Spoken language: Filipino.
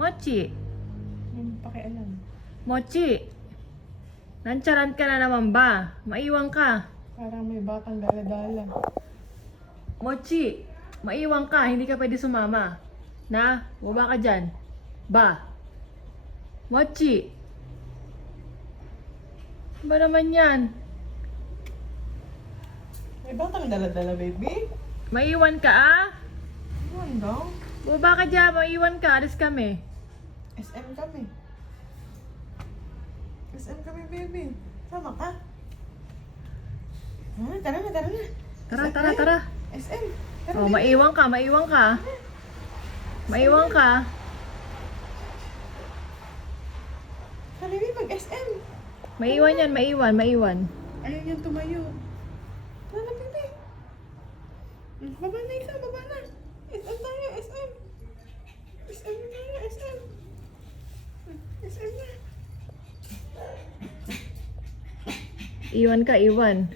Mochi, Yung pakialam. Mochi. Nantsaran ka na naman ba? Maiwan ka. Parang may batang dala-dala. Mochi, maiwan ka. Hindi ka pwede sumama. Na, baba ka dyan. Ba? Mochi. Ba naman yan? May batang dala-dala, baby. Maiwan ka ah? Ano daw? Baba ka dyan. Maiwan ka. Alis kami. SM kami. SM kami, baby. Sama ka? Tara na, tara na. Tara, SM tara, tayo. tara. SM. Tara, Oh, baby. maiwan ka. Maiwan ka. Maiwan ka. Tara, baby, mag-SM. Maiwan yan. Maiwan. Maiwan. Ayaw niyang tumayo. Tara na, baby. Baba na ikaw, baba na. SM tayo, SM. SM na tayo, SM. SM na. Iwan ka. Iwan.